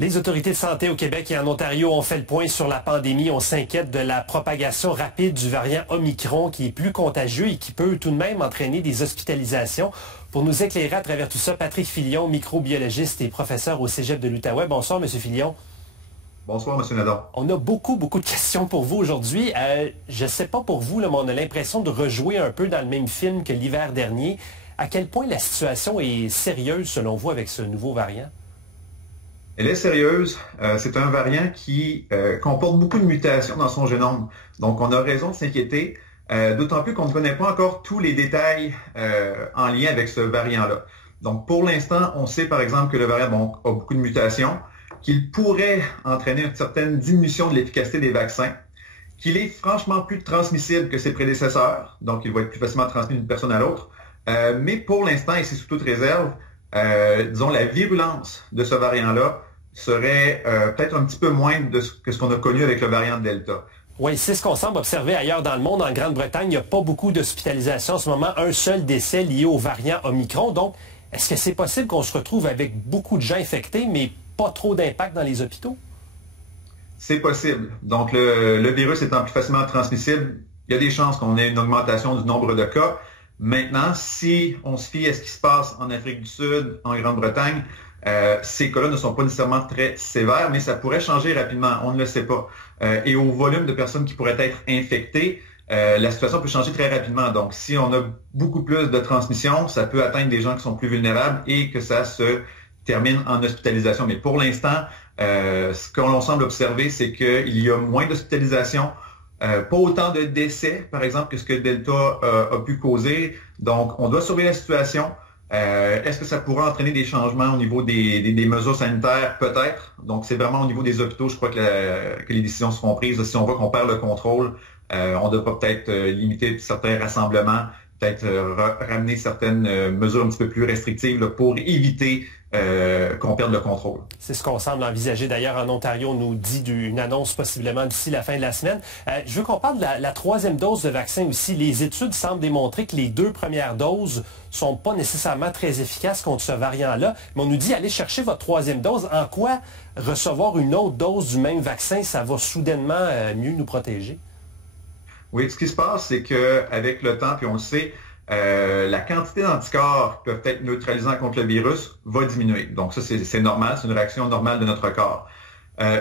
Les autorités de santé au Québec et en Ontario ont fait le point sur la pandémie. On s'inquiète de la propagation rapide du variant Omicron qui est plus contagieux et qui peut tout de même entraîner des hospitalisations. Pour nous éclairer à travers tout ça, Patrick Filion, microbiologiste et professeur au Cégep de l'Outaouais. Bonsoir, M. Filion. Bonsoir, M. Nadon. On a beaucoup de questions pour vous aujourd'hui. Je ne sais pas pour vous, là, mais on a l'impression de rejouer un peu dans le même film que l'hiver dernier. À quel point la situation est sérieuse, selon vous, avec ce nouveau variant? Elle est sérieuse. C'est un variant qui comporte beaucoup de mutations dans son génome. Donc, on a raison de s'inquiéter, d'autant plus qu'on ne connaît pas encore tous les détails en lien avec ce variant-là. Donc, pour l'instant, on sait par exemple que le variant a beaucoup de mutations, qu'il pourrait entraîner une certaine diminution de l'efficacité des vaccins, qu'il est franchement plus transmissible que ses prédécesseurs, donc il va être plus facilement transmis d'une personne à l'autre. Mais pour l'instant, et c'est sous toute réserve, disons, la virulence de ce variant-là serait peut-être un petit peu moindre que ce qu'on a connu avec le variant Delta. Oui, c'est ce qu'on semble observer ailleurs dans le monde. En Grande-Bretagne, il n'y a pas beaucoup d'hospitalisations en ce moment, un seul décès lié au variant Omicron. Donc, est-ce que c'est possible qu'on se retrouve avec beaucoup de gens infectés, mais pas trop d'impact dans les hôpitaux? C'est possible. Donc, le virus étant plus facilement transmissible, il y a des chances qu'on ait une augmentation du nombre de cas. Maintenant, si on se fie à ce qui se passe en Afrique du Sud, en Grande-Bretagne, ces cas-là ne sont pas nécessairement très sévères, mais ça pourrait changer rapidement, on ne le sait pas. Et au volume de personnes qui pourraient être infectées, la situation peut changer très rapidement. Donc, si on a beaucoup plus de transmission, ça peut atteindre des gens qui sont plus vulnérables et que ça se termine en hospitalisation. Mais pour l'instant, ce qu'on semble observer, c'est qu'il y a moins d'hospitalisation, pas autant de décès, par exemple, que ce que Delta a pu causer. Donc, on doit surveiller la situation. Est-ce que ça pourra entraîner des changements au niveau des mesures sanitaires? Peut-être. Donc, c'est vraiment au niveau des hôpitaux, je crois que les décisions seront prises. Si on voit qu'on perd le contrôle, on devra peut-être limiter certains rassemblements, peut-être ramener certaines mesures un petit peu plus restrictives là, pour éviter qu'on perde le contrôle. C'est ce qu'on semble envisager. D'ailleurs, en Ontario, on nous dit d'une annonce possiblement d'ici la fin de la semaine. Je veux qu'on parle de la troisième dose de vaccin aussi. Les études semblent démontrer que les 2 premières doses sont pas nécessairement très efficaces contre ce variant-là. Mais on nous dit, allez chercher votre 3e dose. En quoi recevoir une autre dose du même vaccin, ça va soudainement mieux nous protéger? Oui, ce qui se passe, c'est qu'avec le temps, puis on le sait, la quantité d'anticorps qui peuvent être neutralisants contre le virus va diminuer. Donc ça, c'est normal, c'est une réaction normale de notre corps.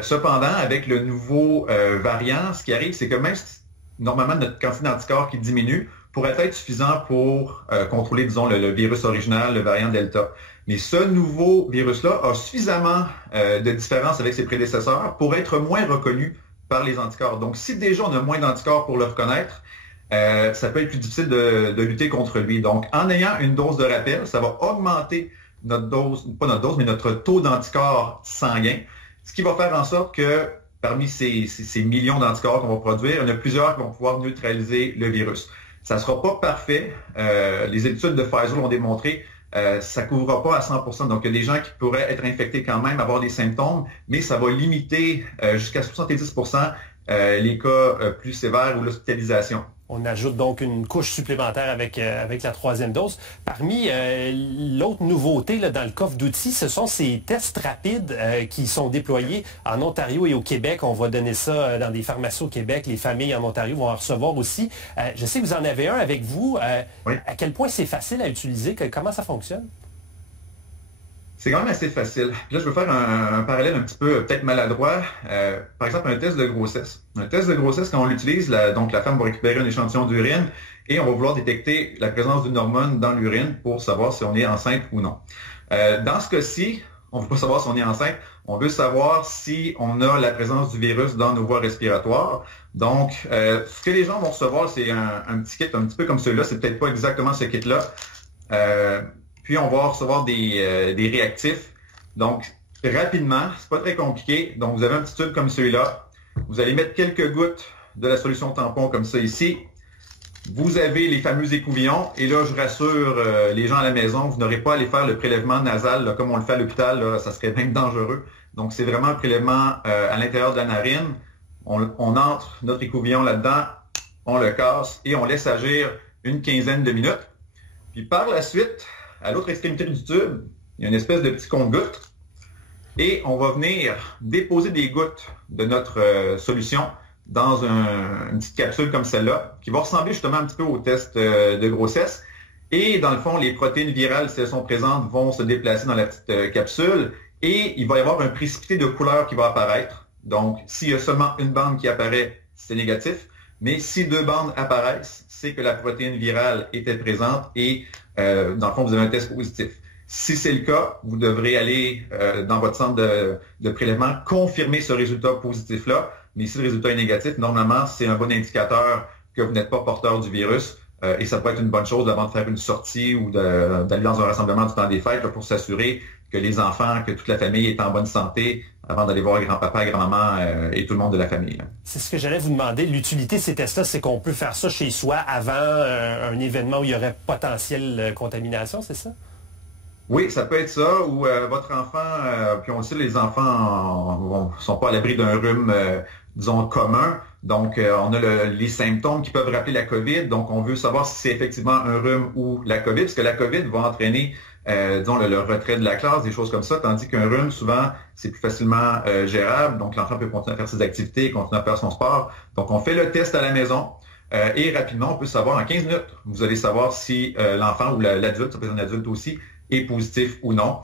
Cependant, avec le nouveau variant, ce qui arrive, c'est que même si normalement notre quantité d'anticorps qui diminue pourrait être suffisant pour contrôler, disons, le virus original, le variant Delta. Mais ce nouveau virus-là a suffisamment de différence avec ses prédécesseurs pour être moins reconnu par les anticorps. Donc, si déjà on a moins d'anticorps pour le reconnaître, ça peut être plus difficile de lutter contre lui. Donc, en ayant une dose de rappel, ça va augmenter notre dose, pas notre dose, mais notre taux d'anticorps sanguin, ce qui va faire en sorte que parmi ces millions d'anticorps qu'on va produire, il y en a plusieurs qui vont pouvoir neutraliser le virus. Ça ne sera pas parfait. Les études de Pfizer l'ont démontré. Ça ne couvrira pas à 100%. Donc, il y a des gens qui pourraient être infectés quand même, avoir des symptômes, mais ça va limiter jusqu'à 70% les cas plus sévères ou l'hospitalisation. On ajoute donc une couche supplémentaire avec la 3e dose. Parmi l'autre nouveauté là, dans le coffre d'outils, ce sont ces tests rapides qui sont déployés en Ontario et au Québec. On va donner ça dans des pharmacies au Québec. Les familles en Ontario vont en recevoir aussi. Je sais que vous en avez un avec vous. Oui. À quel point c'est facile à utiliser? Comment ça fonctionne? C'est quand même assez facile. Là, je veux faire un parallèle un petit peu peut-être maladroit. Par exemple, un test de grossesse. Un test de grossesse, quand on l'utilise, donc la femme va récupérer un échantillon d'urine et on va vouloir détecter la présence d'une hormone dans l'urine pour savoir si on est enceinte ou non. Dans ce cas-ci, on ne veut pas savoir si on est enceinte, on veut savoir si on a la présence du virus dans nos voies respiratoires. Donc, ce que les gens vont recevoir, c'est un petit kit un petit peu comme celui-là. C'est peut-être pas exactement ce kit-là. Puis, on va recevoir des réactifs. Donc, rapidement, c'est pas très compliqué. Donc, vous avez un petit tube comme celui-là. Vous allez mettre quelques gouttes de la solution tampon comme ça ici. Vous avez les fameux écouvillons. Et là, je rassure les gens à la maison, vous n'aurez pas à aller faire le prélèvement nasal là, comme on le fait à l'hôpital. Là, ça serait même dangereux. Donc, c'est vraiment un prélèvement à l'intérieur de la narine. On entre notre écouvillon là-dedans, on le casse et on laisse agir une quinzaine de minutes. Puis par la suite, à l'autre extrémité du tube, il y a une espèce de petit compte-gouttes. et on va venir déposer des gouttes de notre solution dans une petite capsule comme celle-là, qui va ressembler justement un petit peu au test de grossesse. Et dans le fond, les protéines virales, si elles sont présentes, vont se déplacer dans la petite capsule et il va y avoir un précipité de couleur qui va apparaître. Donc, s'il y a seulement une bande qui apparaît, c'est négatif. Mais si 2 bandes apparaissent, c'est que la protéine virale était présente et dans le fond, vous avez un test positif. Si c'est le cas, vous devrez aller dans votre centre de prélèvement confirmer ce résultat positif-là. Mais si le résultat est négatif, normalement, c'est un bon indicateur que vous n'êtes pas porteur du virus. Et ça peut être une bonne chose avant de faire une sortie ou d'aller dans un rassemblement du temps des fêtes là, pour s'assurer que les enfants, que toute la famille est en bonne santé avant d'aller voir grand-papa, grand-maman et tout le monde de la famille. C'est ce que j'allais vous demander. L'utilité de ces tests-là, c'est qu'on peut faire ça chez soi avant un événement où il y aurait potentielle contamination, c'est ça? Oui, ça peut être ça, ou votre enfant, puis on le sait, les enfants ne sont pas à l'abri d'un rhume, disons, commun. Donc, on a les symptômes qui peuvent rappeler la COVID. Donc, on veut savoir si c'est effectivement un rhume ou la COVID, parce que la COVID va entraîner, disons, le retrait de la classe, des choses comme ça, tandis qu'un rhume, souvent, c'est plus facilement gérable. Donc, l'enfant peut continuer à faire ses activités, continuer à faire son sport. Donc, on fait le test à la maison. Et rapidement, on peut savoir en 15 minutes, vous allez savoir si l'enfant ou l'adulte, ça peut être un adulte aussi, est positif ou non.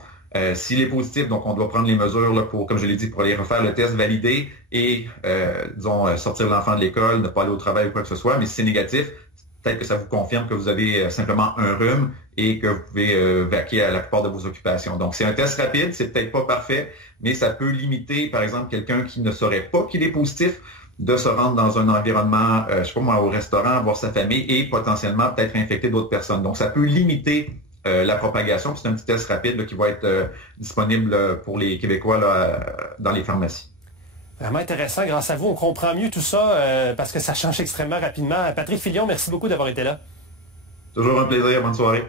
S'il est positif, donc on doit prendre les mesures là, pour, comme je l'ai dit, pour aller refaire le test, valider et, disons, sortir l'enfant de l'école, ne pas aller au travail ou quoi que ce soit. Mais si c'est négatif, peut-être que ça vous confirme que vous avez simplement un rhume et que vous pouvez vaquer à la plupart de vos occupations. Donc, c'est un test rapide, c'est peut-être pas parfait, mais ça peut limiter, par exemple, quelqu'un qui ne saurait pas qu'il est positif, de se rendre dans un environnement, je sais pas moi, au restaurant, voir sa famille et potentiellement peut-être infecter d'autres personnes. Donc, ça peut limiter la propagation. C'est un petit test rapide là, qui va être disponible pour les Québécois là, dans les pharmacies. Vraiment intéressant. Grâce à vous, on comprend mieux tout ça parce que ça change extrêmement rapidement. Patrick Filion, merci beaucoup d'avoir été là. Toujours un plaisir. Bonne soirée.